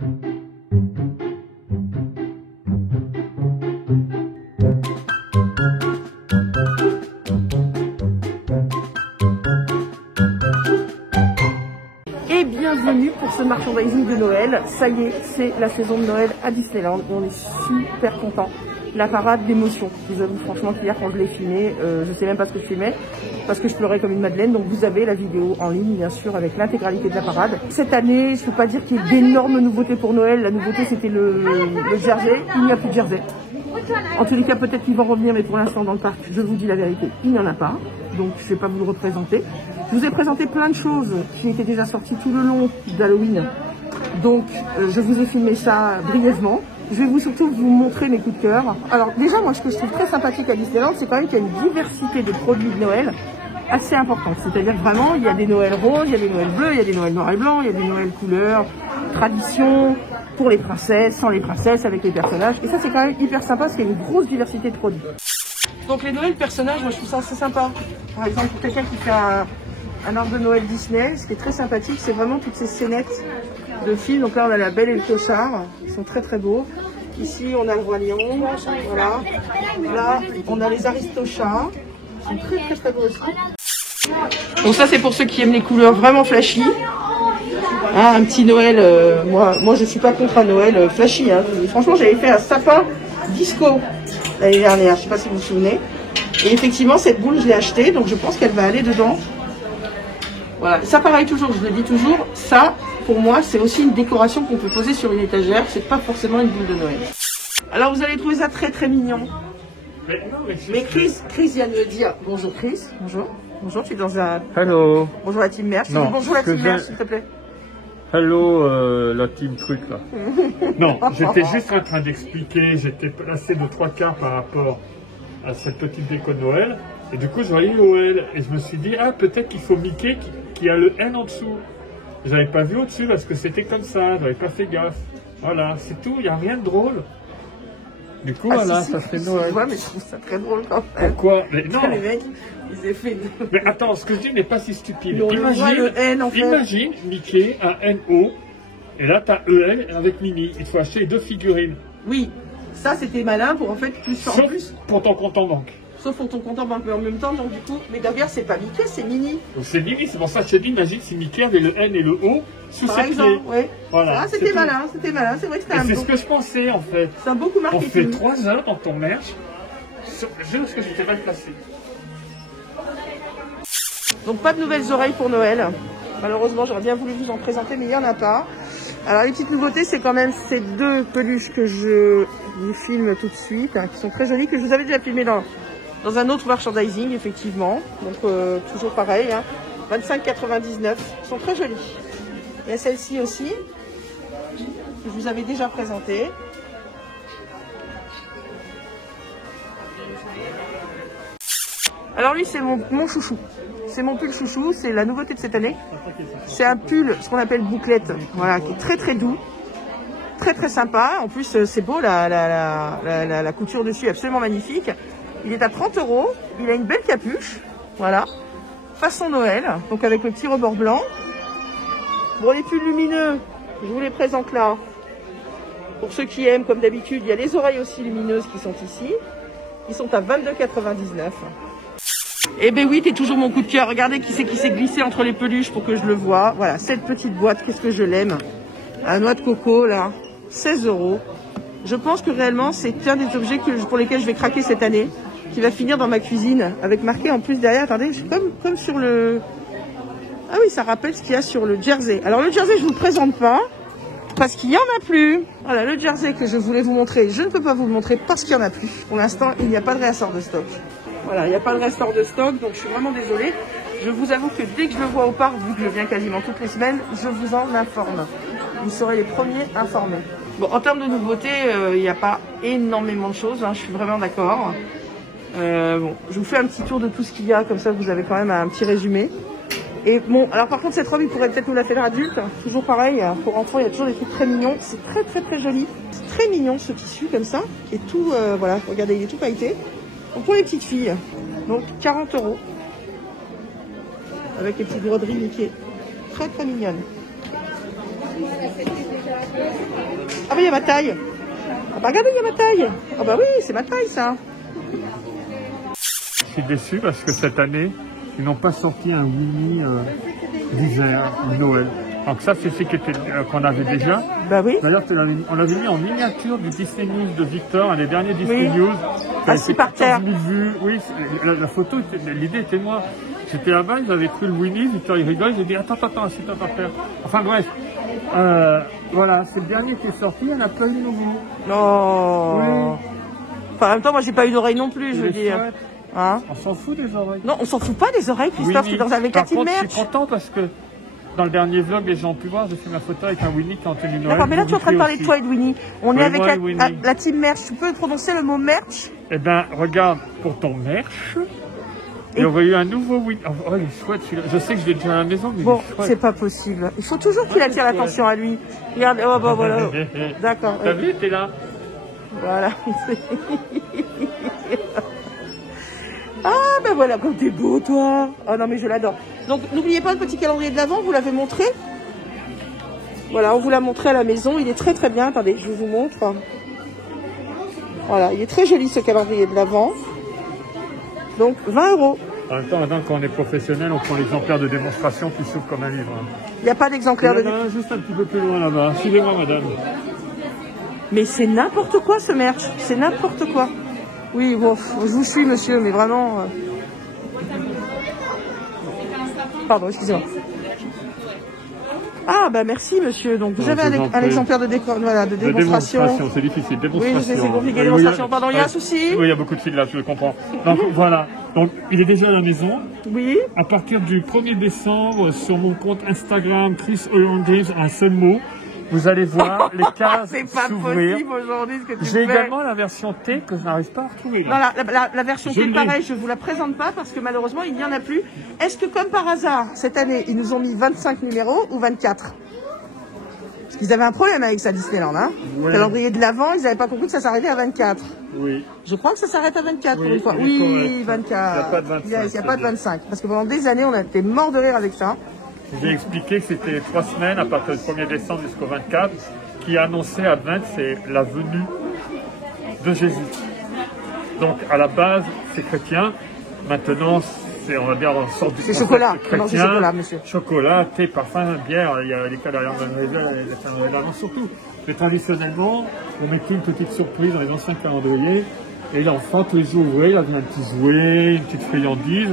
Et bienvenue pour ce merchandising de Noël. Ça y est, c'est la saison de Noël à Disneyland. On est super contents. La parade d'émotions. Je vous avoue franchement qu'hier quand je l'ai filmé, je sais même pas ce que je filmais parce que je pleurais comme une madeleine. Donc vous avez la vidéo en ligne bien sûr avec l'intégralité de la parade. Cette année, je ne peux pas dire qu'il y ait d'énormes nouveautés pour Noël. La nouveauté c'était le jersey. Il n'y a plus de jersey. En tous les cas peut-être qu'ils vont revenir, mais pour l'instant dans le parc, je vous dis la vérité, il n'y en a pas. Donc je ne vais pas vous le représenter. Je vous ai présenté plein de choses qui étaient déjà sorties tout le long d'Halloween. Donc je vous ai filmé ça brièvement. Je vais surtout vous montrer mes coups de cœur. Alors déjà, moi, ce que je trouve très sympathique à Disneyland, c'est quand même qu'il y a une diversité de produits de Noël assez importante. C'est-à-dire vraiment, il y a des Noëls roses, il y a des Noëls bleus, il y a des Noëls noirs et blancs, il y a des Noëls couleurs, tradition, pour les princesses, sans les princesses, avec les personnages. Et ça, c'est quand même hyper sympa parce qu'il y a une grosse diversité de produits. Donc les Noëls personnages, moi, je trouve ça assez sympa. Par exemple, pour quelqu'un qui fait un arbre de Noël Disney, ce qui est très sympathique, c'est vraiment toutes ces scénettes de films. Donc là, on a la Belle et le Clochard, ils sont très très beaux. Ici, on a le Roi Lion, voilà. Là, on a les Aristochats, ils sont très très très beaux aussi. Donc ça, c'est pour ceux qui aiment les couleurs vraiment flashy. Hein, un petit Noël, moi je suis pas contre un Noël flashy. Hein. Franchement, j'avais fait un sapin disco l'année dernière, je sais pas si vous vous souvenez. Et effectivement, cette boule, je l'ai achetée, donc je pense qu'elle va aller dedans. Voilà, ça pareil toujours, je le dis toujours, ça, pour moi, c'est aussi une décoration qu'on peut poser sur une étagère, c'est pas forcément une boule de Noël. Alors vous allez trouver ça très très mignon. Mais Chris vient de me dire, bonjour Chris, bonjour. Bonjour, tu es dans un... Hello. Bonjour la team mère, bonjour la team mère s'il te plaît. Hello, la team truc là. Non, j'étais juste en train d'expliquer, j'étais placé de 3/4 par rapport à cette petite déco de Noël. Et du coup, je voyais Noël et je me suis dit, ah, peut-être qu'il faut Mickey qui a le N en dessous. J'avais pas vu au-dessus parce que c'était comme ça, j'avais pas fait gaffe. Voilà, c'est tout, il n'y a rien de drôle. Du coup, voilà, ça fait Noël. Ouais, mais je trouve ça très drôle quand même. Pourquoi? Mais non. Les mecs, ils effets de... Mais attends, ce que je dis n'est pas si stupide. Imagine Mickey, un NO, et là, tu as EL avec Minnie. Il faut acheter les deux figurines. Oui, ça c'était malin pour en fait plus en plus. Pour ton compte en banque. Sauf pour ton compte en banque, mais en même temps, donc du coup, mais d'ailleurs, c'est pas Mickey, c'est Minnie. Donc c'est Minnie, c'est pour ça que je te dis, imagine si Mickey avait le N et le O sous ses pieds. Ouais. Voilà. Ah, c'était malin, c'est vrai que c'était un beau... C'est ce que je pensais en fait. C'est un beau coup marketing. On fait 3 heures dans ton merch, juste que j'étais mal placé. Donc pas de nouvelles oreilles pour Noël. Malheureusement, j'aurais bien voulu vous en présenter, mais il n'y en a pas. Alors les petites nouveautés, c'est quand même ces deux peluches que je vous filme tout de suite, hein, qui sont très jolies, que je vous avais déjà filmé dans un autre merchandising, effectivement. Donc, toujours pareil, hein. 25,99. Ils sont très jolis. Il y a celle-ci aussi, que je vous avais déjà présentée. Alors lui, c'est mon chouchou. C'est mon pull chouchou, c'est la nouveauté de cette année. C'est un pull, ce qu'on appelle bouclette, voilà, qui est très très doux. Très très sympa. En plus, c'est beau, la couture dessus est absolument magnifique. Il est à 30 €, il a une belle capuche, voilà, façon Noël, donc avec le petit rebord blanc. Bon, les pulls lumineux, je vous les présente là. Pour ceux qui aiment, comme d'habitude, il y a les oreilles aussi lumineuses qui sont ici. Ils sont à 22,99 €. Eh ben oui, t'es toujours mon coup de cœur. Regardez qui c'est qui s'est glissé entre les peluches pour que je le voie. Voilà, cette petite boîte, qu'est-ce que je l'aime. Un noix de coco, là, 16 €. Je pense que réellement, c'est un des objets pour lesquels je vais craquer cette année, qui va finir dans ma cuisine, avec marqué en plus derrière, attendez, comme sur le... Ah oui, ça rappelle ce qu'il y a sur le jersey. Alors le jersey, je ne vous le présente pas, parce qu'il n'y en a plus. Voilà, le jersey que je voulais vous montrer, je ne peux pas vous le montrer parce qu'il n'y en a plus. Pour l'instant, il n'y a pas de réassort de stock. Voilà, il n'y a pas de réassort de stock, donc je suis vraiment désolée. Je vous avoue que dès que je le vois au parc, vu que je viens quasiment toutes les semaines, je vous en informe. Vous serez les premiers informés. Bon, en termes de nouveautés, il n'y a pas énormément de choses, hein, je suis vraiment d'accord. Bon, je vous fais un petit tour de tout ce qu'il y a, comme ça vous avez quand même un petit résumé. Et bon, alors par contre cette robe, il pourrait peut-être nous la faire adulte, toujours pareil, pour enfants, il y a toujours des trucs très mignons, c'est très très très joli. C'est très mignon ce tissu comme ça, et tout, voilà, regardez, il est tout pailleté. Donc pour les petites filles, donc 40 €, avec les petites broderies Mickey, très très mignonnes. Ah bah il y a ma taille. Ah bah regardez, il y a ma taille. Ah bah oui, c'est ma taille ça. Je suis déçu parce que cette année, ils n'ont pas sorti un Winnie d'hiver, de Noël. Donc ça, c'est ce qu'on avait déjà. Bah oui. D'ailleurs, on l'avait mis en miniature du Disney News de Victor, un des derniers Disney News. Assis par terre. Vues. Oui, la photo, l'idée était moi. J'étais là-bas, ils avaient cru le Winnie, Victor il rigole, j'ai dit attends, assis-toi par terre. Enfin bref, voilà, c'est le dernier qui est sorti, il n'y en a pas eu de nouveau. Non. Oui. Enfin, en même temps, moi j'ai pas eu d'oreilles non plus, je veux dire. Hein? On s'en fout des oreilles. Non, on s'en fout pas des oreilles, Christophe, tu es dans avec la team merch. Je suis content parce que dans le dernier vlog, les gens ont pu voir, j'ai fait ma photo avec un Winnie qui est en tenue Noël. D'accord, mais là tu es en train de parler de toi et de Winnie. On est avec la team merch. Tu peux prononcer le mot merch? Eh ben, regarde, pour ton merch, il y aurait eu un nouveau Winnie. Oh, il est chouette celui-là. Je sais que je l'ai déjà à la maison, mais bon, c'est pas possible. Il faut toujours qu'il attire l'attention à lui. Regarde, oh bah voilà. D'accord. T'as vu, t'es là. Voilà. Ah ben voilà, comme t'es beau toi. Ah non mais je l'adore. Donc n'oubliez pas le petit calendrier de l'Avent, vous l'avez montré. Voilà, on vous l'a montré à la maison, il est très très bien. Attendez, je vous montre. Voilà, il est très joli ce calendrier de l'Avent. Donc 20 €. En même temps, maintenant, quand on est professionnel, on prend l'exemplaire de démonstration qui s'ouvre comme un livre. Il n'y a pas d'exemplaire de... Juste un petit peu plus loin là-bas. Suivez-moi, madame. Mais c'est n'importe quoi ce merch, c'est n'importe quoi. Oui, bon, je vous suis monsieur, mais vraiment... Pardon, excusez-moi. Ah bah merci monsieur, donc vous avez un exemplaire de démonstration. C'est difficile, démonstration. Oui, c'est compliqué, démonstration, pardon, il y a un souci. Oui, il y a beaucoup de fils là, je le comprends. Donc voilà, donc il est déjà à la maison. Oui. À partir du 1er décembre, sur mon compte Instagram, Chris Hollandaise, un seul mot, vous allez voir les cases c'est pas s'ouvrir. possible aujourd'hui ce que tu fais. J'ai également la version T que je n'arrive pas à retrouver. Là. Non, la version T, pareil, je ne vous la présente pas parce que malheureusement, il n'y en a plus. Est-ce que comme par hasard, cette année, ils nous ont mis 25 numéros ou 24? Parce qu'ils avaient un problème avec ça, Disneyland. Hein, oui. Calendrier de l'Avent, ils n'avaient pas compris que ça s'arrêtait à 24. Oui. Je crois que ça s'arrête à 24 oui, pour une fois. Oui, 24. Il n'y a pas de 25. Il n'y a pas de 25. Parce que pendant des années, on a été morts de rire avec ça. J'ai expliqué que c'était 3 semaines à partir du 1er décembre jusqu'au 24. Qui a annoncé à 20, c'est la venue de Jésus. Donc à la base, c'est chrétien. Maintenant, c'est, on va dire, en sorte de chocolat. Chrétien. Non, c'est chocolat, monsieur. Chocolat, thé, parfum, bière. Il y a les calendriers de l'Avent surtout. Mais traditionnellement, on mettait une petite surprise dans les anciens calendriers. Et l'enfant, tous les jours, ouvrait, il avait un petit jouet, une petite friandise.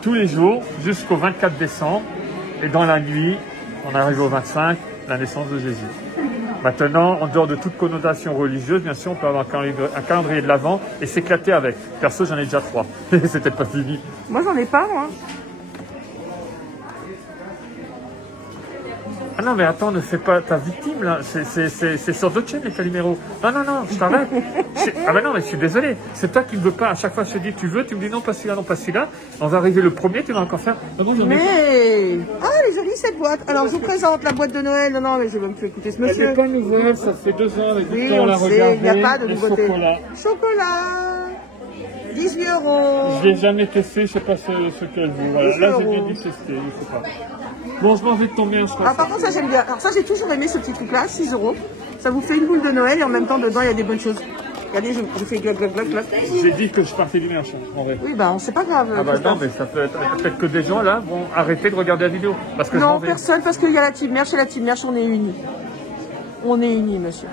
Tous les jours, jusqu'au 24 décembre. Et dans la nuit, on arrive au 25, la naissance de Jésus. Maintenant, en dehors de toute connotation religieuse, bien sûr, on peut avoir un calendrier de l'Avent et s'éclater avec. Perso, j'en ai déjà 3. C'était pas fini. Moi, j'en ai pas, moi. Ah non, mais attends, ne fais pas ta victime, là. C'est sur d'autres chaînes, les Calimero. Non, je t'arrête. Ah ben non, mais je suis désolé. C'est toi qui ne veux pas. À chaque fois, je te dis, tu veux, tu me dis non, pas celui-là, non, pas celui-là. On va arriver le premier, tu vas encore faire. Non, mais... Ah, elle est jolie, cette boîte. Alors, je vous présente la boîte de Noël. Non, mais je vais me faire écouter ce monsieur. Elle n'est pas nouvelle, ça fait 2 ans avec oui, on l'a regardé. Il n'y a pas de nouveauté. Chocolat. 18 €. Je l'ai jamais testé, je ne sais pas ce qu'elle vaut. Voilà. Là, j'ai bien dû tester, je ne sais pas. Bon, je m'en vais de tomber, je crois. Ah, par contre, ça j'aime bien. Alors ça, j'ai toujours aimé ce petit truc-là, 6 €. Ça vous fait une boule de Noël et en même temps, dedans, il y a des bonnes choses. Regardez, je fais gloc, gloc, gloc, gloc. J'ai dit que je partais du merch, en vrai. Oui, bah, c'est pas grave. Ah bah non, mais ça peut être peut-être que des gens, là, vont arrêter de regarder la vidéo. Parce que non, personne, parce qu'il y a la team merch et la team merch, on est unis. On est unis, monsieur.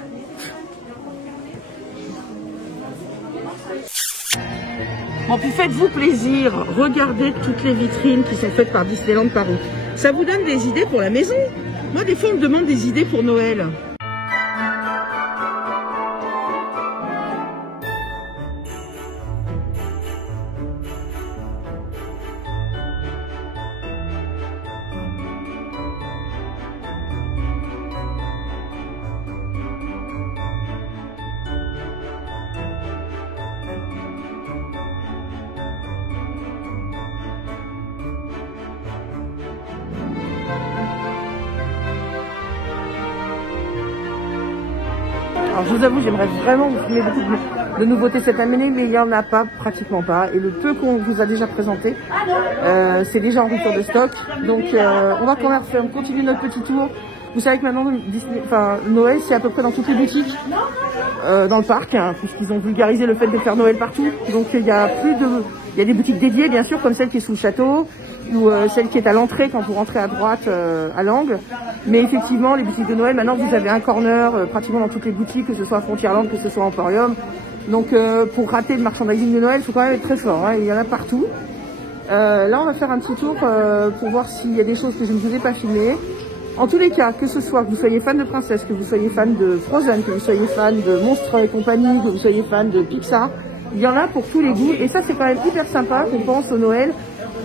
Bon, puis faites-vous plaisir, regardez toutes les vitrines qui sont faites par Disneyland Paris. Ça vous donne des idées pour la maison. Moi, des fois, on me demande des idées pour Noël. Alors je vous avoue, j'aimerais vraiment vous filmer beaucoup de nouveautés cette année, mais il n'y en a pas, pratiquement pas. Et le peu qu'on vous a déjà présenté, c'est déjà en rupture de stock. Donc on va quand même continuer notre petit tour Vous savez que maintenant, Noël, c'est à peu près dans toutes les boutiques dans le parc, hein, puisqu'ils ont vulgarisé le fait de faire Noël partout. Donc il y a des boutiques dédiées, bien sûr, comme celle qui est sous le château, ou celle qui est à l'entrée quand vous rentrez à droite à l'angle. Mais effectivement, les boutiques de Noël, maintenant vous avez un corner pratiquement dans toutes les boutiques, que ce soit à Frontierland, que ce soit à Emporium. Donc pour rater le merchandising de Noël, il faut quand même être très fort, hein, il y en a partout. Là on va faire un petit tour pour voir s'il y a des choses que je ne vous ai pas filmées. En tous les cas, que ce soit que vous soyez fan de Princesse, que vous soyez fan de Frozen, que vous soyez fan de Monstres et compagnie, que vous soyez fan de Pixar, il y en a pour tous les goûts. Et ça, c'est quand même hyper sympa qu'on pense au Noël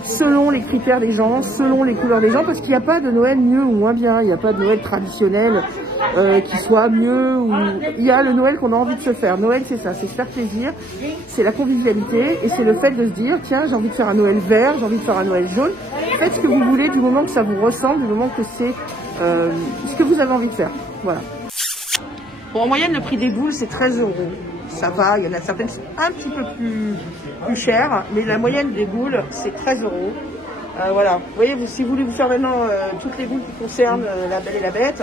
selon les critères des gens, selon les couleurs des gens, parce qu'il n'y a pas de Noël mieux ou moins bien. Il n'y a pas de Noël traditionnel qui soit mieux. Il y a le Noël qu'on a envie de se faire. Noël, c'est ça, c'est se faire plaisir, c'est la convivialité et c'est le fait de se dire, tiens, j'ai envie de faire un Noël vert, j'ai envie de faire un Noël jaune. Faites ce que vous voulez du moment que ça vous ressemble, du moment que c'est ce que vous avez envie de faire. Voilà. Bon, en moyenne, le prix des boules, c'est 13 €. Ça va, il y en a certaines qui sont un petit peu plus chères, mais la moyenne des boules, c'est 13 €. Voilà. Vous voyez, si vous voulez vous faire maintenant toutes les boules qui concernent La Belle et la Bête,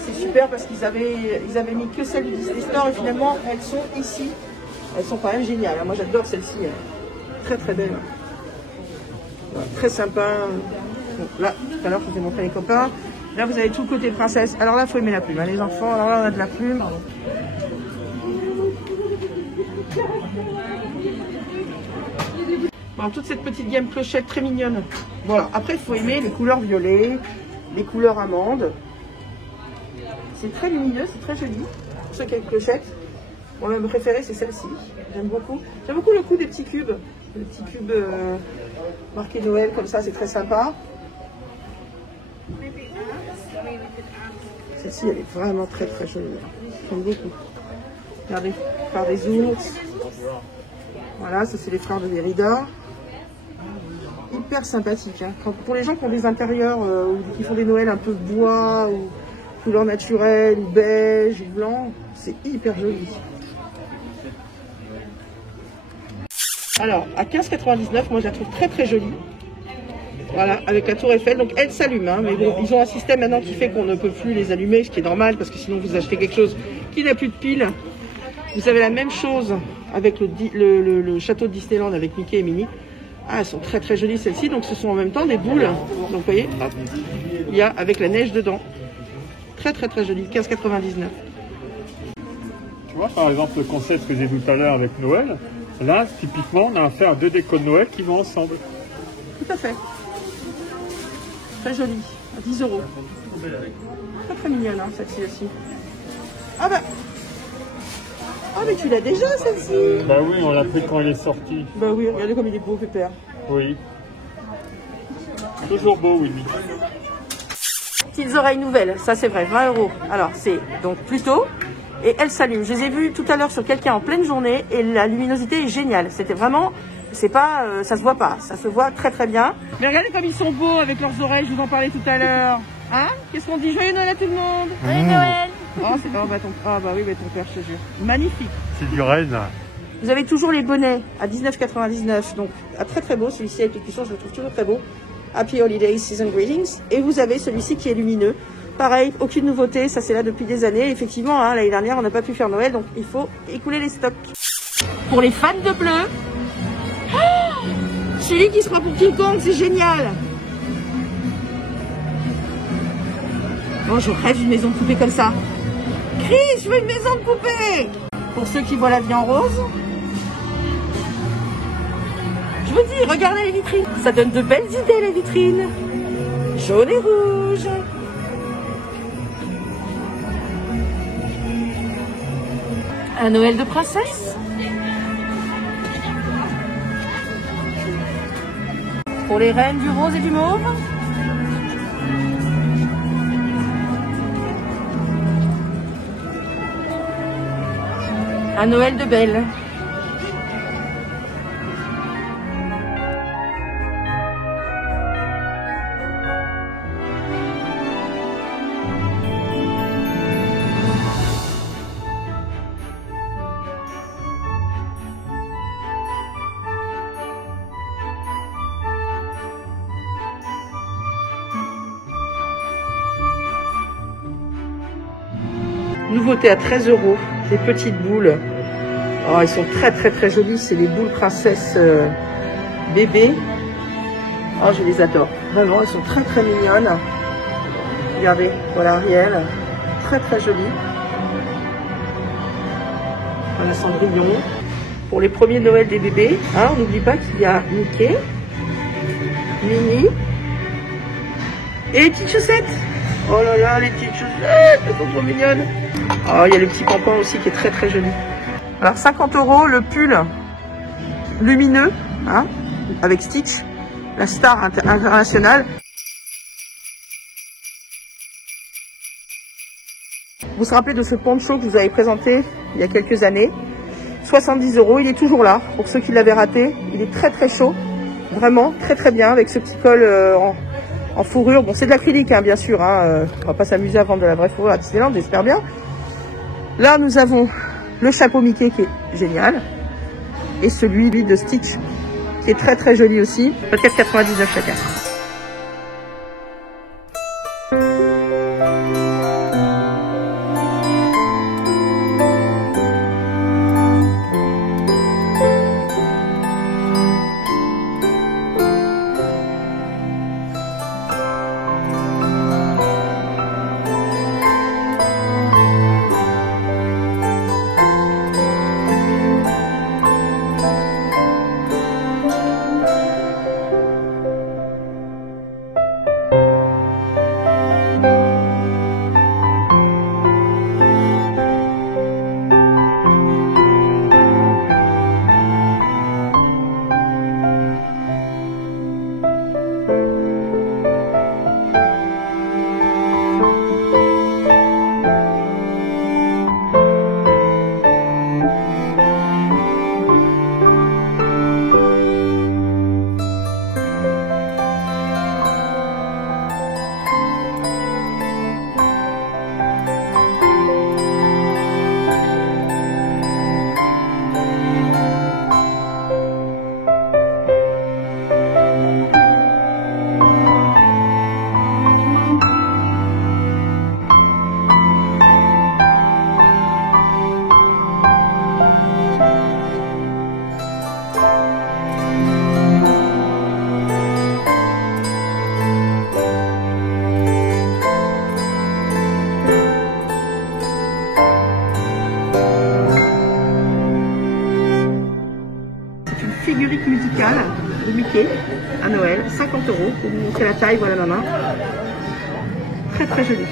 c'est super parce qu'ils avaient mis que celles du Disney Store et finalement, elles sont ici. Elles sont quand même géniales. Moi, j'adore celle-ci. Très, très belle. Voilà, très sympa. Bon, là, tout à l'heure, je vous ai montré les copains. Là, vous avez tout le côté princesse. Alors là, il faut aimer la plume, hein, les enfants. Alors là, on a de la plume. Bon, toute cette petite gamme clochette très mignonne. Voilà. Après, il faut aimer les couleurs violet, les couleurs amandes. C'est très lumineux, c'est très joli. Pour ceux qui aiment clochette. Mon même préféré, c'est celle-ci. J'aime beaucoup. J'aime beaucoup le coup des petits cubes. Les petits cubes marqués Noël, comme ça, c'est très sympa. Celle-ci, elle est vraiment très très jolie. J'aime beaucoup. Regardez, frères des ours. Voilà, ça c'est les frères de Mérida. Hyper sympathique. Hein. Pour les gens qui ont des intérieurs ou qui font des Noëls un peu bois ou couleur naturelle, ou beige, ou blanc, c'est hyper joli. Alors, à 15,99 €, moi je la trouve très très jolie. Voilà, avec la tour Eiffel. Donc elle s'allume, hein, mais bon, ils ont un système maintenant qui fait qu'on ne peut plus les allumer, ce qui est normal, parce que sinon vous achetez quelque chose qui n'a plus de pile. Vous avez la même chose avec le château de Disneyland avec Mickey et Minnie. Ah, elles sont très très jolies celles-ci, donc ce sont en même temps des boules. Donc vous voyez, hop, il y a avec la neige dedans. Très très très joli, 15,99 €. Tu vois, par exemple, le concept que j'ai vu tout à l'heure avec Noël, là, typiquement, on a affaire à deux décos de Noël qui vont ensemble. Tout à fait. Très jolie, à 10 €. Très très mignonne, hein, celle-ci aussi. Ah bah. Ah mais tu l'as déjà celle-ci. Bah oui, on l'a pris quand elle est sortie. Bah oui, regardez comme il est beau, Pépère. Oui. Toujours beau, Winnie. Petites oreilles nouvelles, ça c'est vrai, 20 €. Alors c'est donc plutôt, et elles s'allument. Je les ai vues tout à l'heure sur quelqu'un en pleine journée et la luminosité est géniale. C'était vraiment, c'est pas, ça se voit pas, ça se voit très très bien. Mais regardez comme ils sont beaux avec leurs oreilles, je vous en parlais tout à l'heure. Hein? Qu'est-ce qu'on dit? Joyeux Noël à tout le monde! Joyeux Noël! Oh, c'est pas, bah oui, ton père, je te jure. Magnifique. C'est du Rennes. Vous avez toujours les bonnets à 19,99 €, donc très très beau. Celui-ci avec les cuissons, je le trouve toujours très beau. Happy Holidays, Season Greetings. Et vous avez celui-ci qui est lumineux. Pareil, aucune nouveauté, ça c'est là depuis des années. Effectivement, hein, l'année dernière, on n'a pas pu faire Noël, donc il faut écouler les stocks. Pour les fans de bleu, oh, celui qui sera pour King Kong, c'est génial. Oh, je rêve d'une maison de poupée comme ça. Chris, je veux une maison de poupée. Pour ceux qui voient la vie en rose, je vous dis, regardez les vitrines. Ça donne de belles idées, les vitrines. Jaune et rouge. Un Noël de princesse. Pour les reines du rose et du mauve. Un Noël de Belle. Nouveauté à 13 €, des petites boules. Oh, elles sont très jolies, c'est les boules princesse bébé. Oh, je les adore. Vraiment, elles sont très mignonnes. Regardez, voilà Ariel, très jolie. Voilà Cendrillon. Pour les premiers Noël des bébés, hein, on n'oublie pas qu'il y a Mickey, Minnie et les petites chaussettes. Oh là là, les petites chaussettes, elles sont trop mignonnes. Oh, il y a le petit pampan aussi qui est très joli. Alors 50 € le pull lumineux, hein, avec Stitch, la star internationale. Vous vous rappelez de ce poncho que je vous avais présenté il y a quelques années. 70 €, il est toujours là. Pour ceux qui l'avaient raté, il est très chaud. Vraiment très bien avec ce petit col en fourrure. Bon, c'est de l'acrylique, hein, bien sûr. Hein. On va pas s'amuser à vendre de la vraie fourrure à Disneyland, j'espère bien. Là, nous avons le chapeau Mickey qui est génial. Et celui de Stitch qui est très joli aussi. Peut-être 99 chacun. Figurique musicale de Mickey à Noël, 50 €. Pour vous montrer la taille, voilà ma main. Très jolie.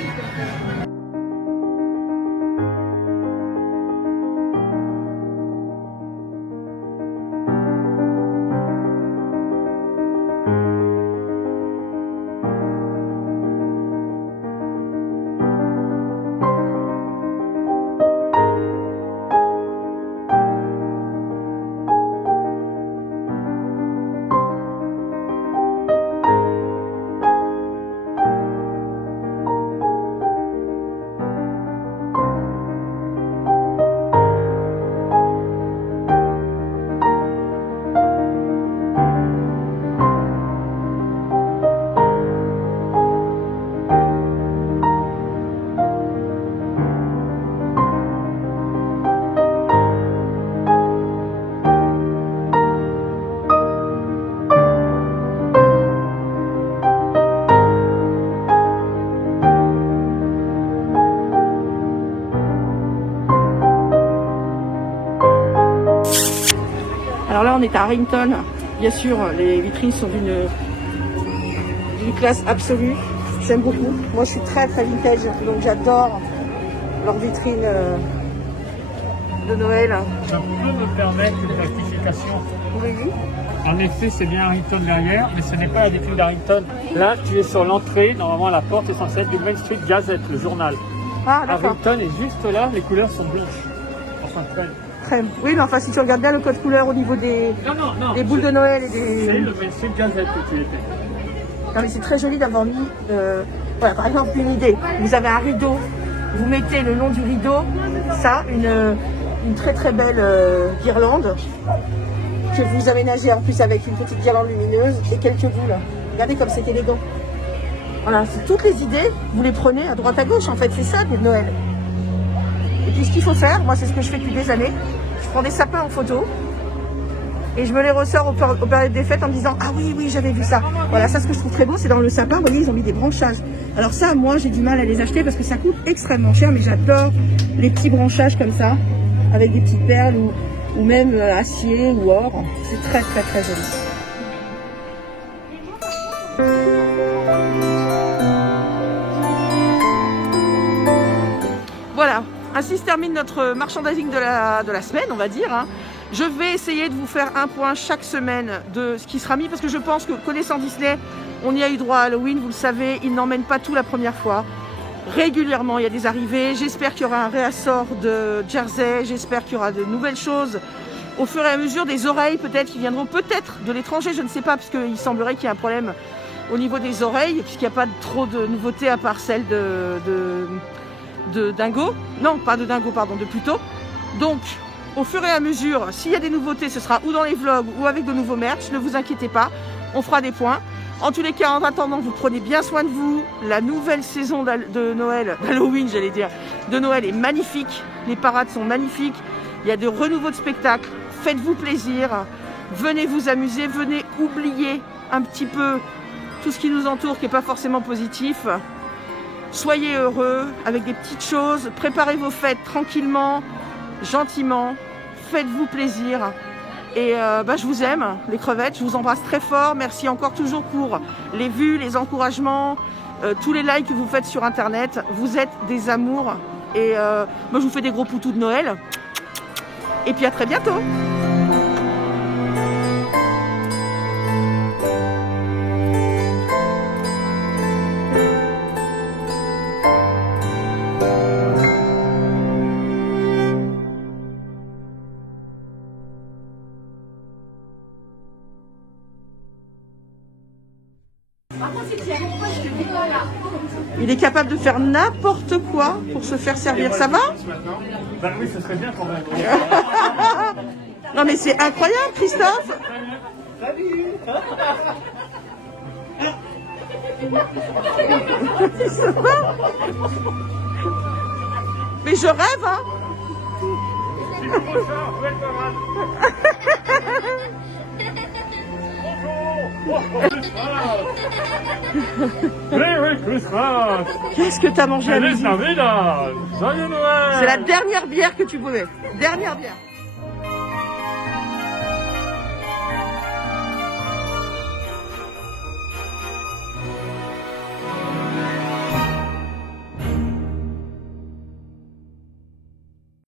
Alors là, on est à Arlington. Bien sûr, les vitrines sont d'une classe absolue. J'aime beaucoup. Moi, je suis très vintage, donc j'adore leurs vitrines de Noël. Je peux me permettre une rectification. Oui. En effet, c'est bien Arlington derrière, mais ce n'est pas la vitrine d'Arlington. Là, tu es sur l'entrée. Normalement, la porte est censée être du Main Street Gazette, le journal. Ah, d'accord. Arlington est juste là. Les couleurs sont blanches. Enfin, crème. Oui, mais enfin, si tu regardes bien le code couleur au niveau des boules de Noël et des... C'est le Main Street Gazette que tu étais. Non, mais c'est très joli d'avoir mis, voilà, par exemple, une idée. Vous avez un rideau, vous mettez le long du rideau, ça, une très belle guirlande que vous aménagez en plus avec une petite guirlande lumineuse et quelques boules. Regardez comme c'est élégant. Voilà, c'est toutes les idées, vous les prenez à droite à gauche, en fait, c'est ça, de Noël. Et puis ce qu'il faut faire, moi c'est ce que je fais depuis des années, je prends des sapins en photo et je me les ressors aux périodes des fêtes en me disant ah oui oui j'avais vu ça. Voilà, ça ce que je trouve très beau, c'est dans le sapin, vous voyez ils ont mis des branchages. Alors ça moi j'ai du mal à les acheter parce que ça coûte extrêmement cher, mais j'adore les petits branchages comme ça avec des petites perles ou même acier ou or. C'est très très très joli. Voilà, ainsi se termine notre merchandising de la semaine, on va dire. Hein. Je vais essayer de vous faire un point chaque semaine de ce qui sera mis, parce que je pense que connaissant Disney, on y a eu droit à Halloween, vous le savez, ils n'emmènent pas tout la première fois. Régulièrement, il y a des arrivées. J'espère qu'il y aura un réassort de Jersey, j'espère qu'il y aura de nouvelles choses. Au fur et à mesure, des oreilles peut-être qui viendront peut-être de l'étranger, je ne sais pas, parce qu'il semblerait qu'il y ait un problème au niveau des oreilles, puisqu'il n'y a pas trop de nouveautés à part celle de Dingo. Non, pas de Dingo, pardon, de Pluto. Donc, au fur et à mesure, s'il y a des nouveautés, ce sera ou dans les vlogs ou avec de nouveaux merch. Ne vous inquiétez pas, on fera des points. En tous les cas, en attendant, vous prenez bien soin de vous. La nouvelle saison de Noël, d'Halloween, j'allais dire, de Noël est magnifique. Les parades sont magnifiques. Il y a des renouveaux de spectacles. Faites-vous plaisir. Venez vous amuser. Venez oublier un petit peu tout ce qui nous entoure, qui n'est pas forcément positif. Soyez heureux avec des petites choses. Préparez vos fêtes tranquillement, gentiment. Faites-vous plaisir. Et je vous aime, les crevettes, je vous embrasse très fort. Merci encore toujours pour les vues, les encouragements, tous les likes que vous faites sur Internet. Vous êtes des amours. Et moi, je vous fais des gros poutous de Noël. Et puis à très bientôt. Il est capable de faire n'importe quoi pour se faire servir. Ça va? Ben oui, ce serait bien quand même. Non mais c'est incroyable, Christophe. Salut. Ça va? Mais je rêve, hein. Merry Christmas! Qu'est-ce que t'as mangé à midi? Feliz Navidad! Joyeux Noël! C'est la dernière bière que tu buvais. Dernière bière.